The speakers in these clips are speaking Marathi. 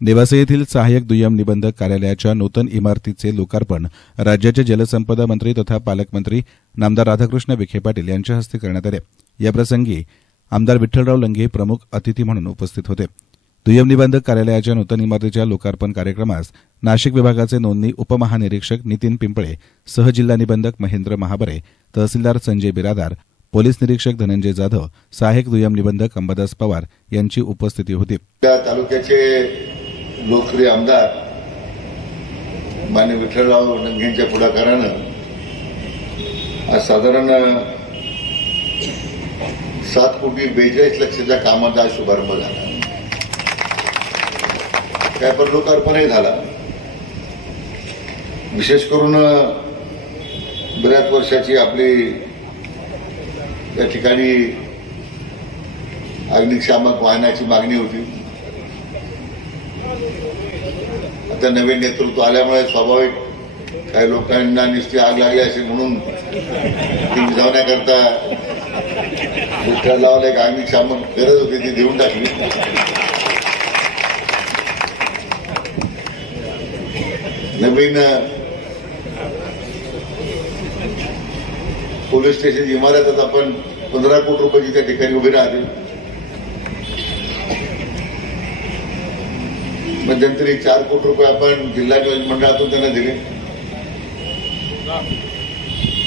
नेवासा येथील सहाय्यक दुय्यम निबंधक कार्यालयाच्या नूतन इमारतीचे लोकार्पण राज्याचे जलसंपदा मंत्री तथा पालकमंत्री नामदार राधाकृष्ण विखे पाटील यांच्या हस्ते करण्यात आले। याप्रसंगी आमदार विठ्ठलराव लंगे प्रमुख अतिथी म्हणून उपस्थित होते। दुय्यम निबंधक कार्यालयाच्या नूतन इमारतीच्या लोकार्पण कार्यक्रमास नाशिक विभागाचे नोंदणी उपमहानिरीक्षक नितीन पिंपळे, सहजिल्हा निबंधक महेंद्र महाबरे, तहसीलदार संजय बिरादार, पोलीस निरीक्षक धनंजय जाधव, सहाय्यक दुय्यम निबंधक अंबादास पवार यांची उपस्थिती होती। तालुक्याचे लोकप्रिय आमदार माननीय विठ्ठलराव लंगेंच्या पुढाकारानं आज साधारण 7,42,00,000 कामाचा शुभारंभ झाला। त्यापर लोकार्पणही झाला। विशेष करून बऱ्याच वर्षाची आपली या ठिकाणी अग्निशामक वाहनाची मागणी होती। आता नवीन नेतृत्व आल्यामुळे स्वाभाविक काही लोकांना नुसती आग लागली असेल म्हणून ती विझवण्याकरता विठ्ठलरावला एक अग्निशामक गरज होती, ती देऊन टाकली। नवीन पोलीस स्टेशनची इमारत आता आपण 15 कोटी रुपयाची त्या ठिकाणी उभी राहते। मध्यंतरी 4 कोटी रुपये आपण जिल्हा नियोजन मंडळातून त्यांना दिले,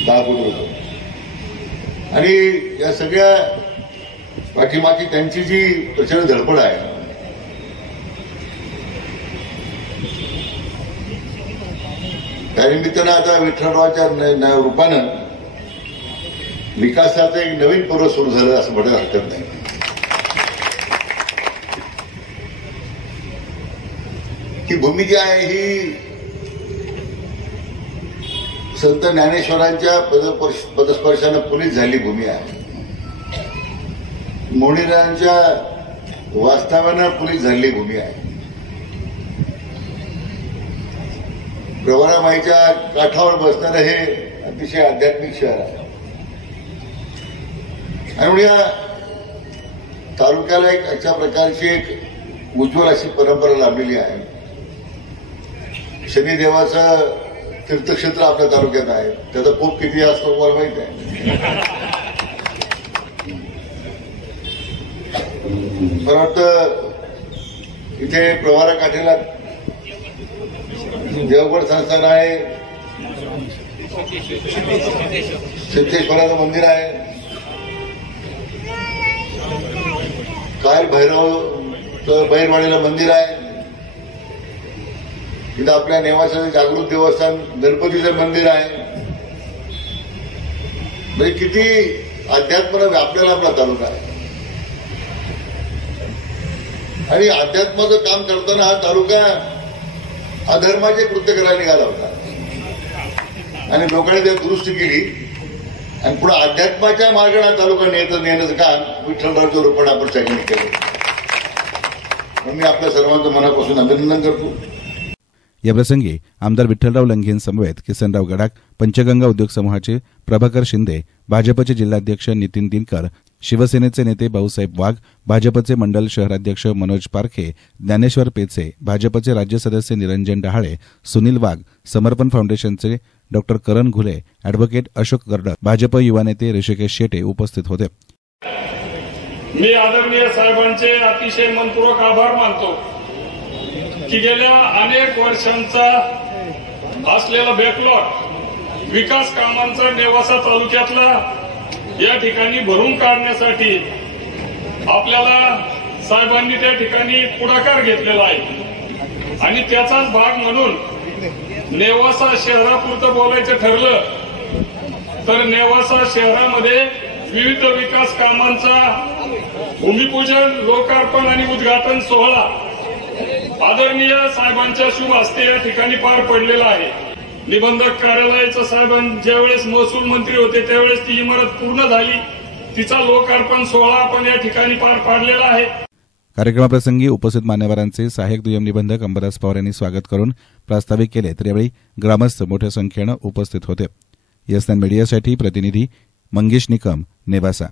10 कोटी रुपये। आणि या सगळ्या पाठीमागची त्यांची जी प्रचंड धडपड आहे, त्यानिमित्तानं आता विठ्ठलरावाच्या रूपानं विकासाचं एक नवीन पर्व सुरू झालं असं म्हणायला हरकत नाही। ही भूमी जी आहे ही संत ज्ञानेश्वरांच्या पदस्पर्शानं पुनीत झालेली भूमी आहे। मोहनीराजांच्या वास्तव्यानं पुनीत झालेली भूमी आहे। प्रवरामाईच्या काठावर बसणारं हे अतिशय आध्यात्मिक शहर आहे। आणि या तालुक्याला एक अशा प्रकारची एक उज्ज्वल अशी परंपरा लाभलेली आहे। शनिदेवाचं तीर्थक्षेत्र आपल्या तालुक्यात आहे, त्याचा खूप किती असतो मला माहित आहे। मला वाटतं इथे प्रवारा काठीला देवगड संस्थान आहे, सिद्धेश्वराचं मंदिर आहे, काल भैरवचं बैरवाडीला मंदिर आहे, इथं आपल्या नेवासाचं जागृत देवस्थान गणपतीचं मंदिर आहे। म्हणजे किती अध्यात्मानं व्यापलेला आपला तालुका आहे। आणि अध्यात्माचं काम करताना हा तालुका अधर्माचे कृत्य करायला निघाला होता आणि लोकांनी त्यात दुरुस्ती केली आणि पुढे अध्यात्माच्या मार्गाने तालुका नेण्याचं काम विठ्ठलरावच्या रूपाने आपण सगळ्यांनी केलं। म्हणून मी आपल्या सर्वांचं मनापासून अभिनंदन करतो। याप्रसंगी आमदार विठ्ठलराव लंगेंसमवेत किसनराव गडाख, पंचगंगा उद्योग समूहाचे प्रभाकर शिंदे, भाजपचे जिल्हाध्यक्ष नितीन दिनकर, शिवसेनेचे नेते भाऊसाहेब वाघ, भाजपचे मंडल शहराध्यक्ष मनोज पारखे, ज्ञानेश्वर पेचे, भाजपचे राज्य सदस्य निरंजन डहाळे, सुनील वाघ, समर्पण फाउंडेशनचे डॉ करण घुले, अॅडव्होकेट अशोक गर्डक, भाजप युवा नेते ऋषिकेश शेटे उपस्थित होते। मी आदरणीय साहेबांचे अतिशय मनपूर्वक आभार मानतो की गेल्या अनेक वर्षांचा असलेला बॅकलॉग विकास कामांचा नेवासा तालुक्यातला या ठिकाणी भरून काढण्यासाठी आपल्याला साहेबांनी त्या ठिकाणी पुढाकार घेतलेला आहे। आणि त्याचाच भाग म्हणून नेवासा शहरापुरतं बोलायचं ठरलं तर नेवासा शहरामध्ये विविध विकास कामांचा भूमिपूजन, लोकार्पण आणि उद्घाटन सोहळा आदरणीय साहेबांच्या शुभ हस्ते या ठिकाणी पार पडलेला आहे। निबंधक कार्यालयाचं साहेबांनी ज्यावेळेस महसूल मंत्री होते त्यावेळेस ती इमारत पूर्ण झाली, तिचा लोकार्पण सोहळा आपण या ठिकाणी पार पाडलेला आहे। कार्यक्रमाप्रसंगी उपस्थित मान्यवरांचे सहाय्यक दुय्यम निबंधक अंबादास पवार यांनी स्वागत करून प्रास्ताविक केले, तर यावेळी ग्रामस्थ मोठ्या संख्येनं उपस्थित होते। YesNine मीडियासाठी प्रतिनिधी मंगेश निकम, नेवासा।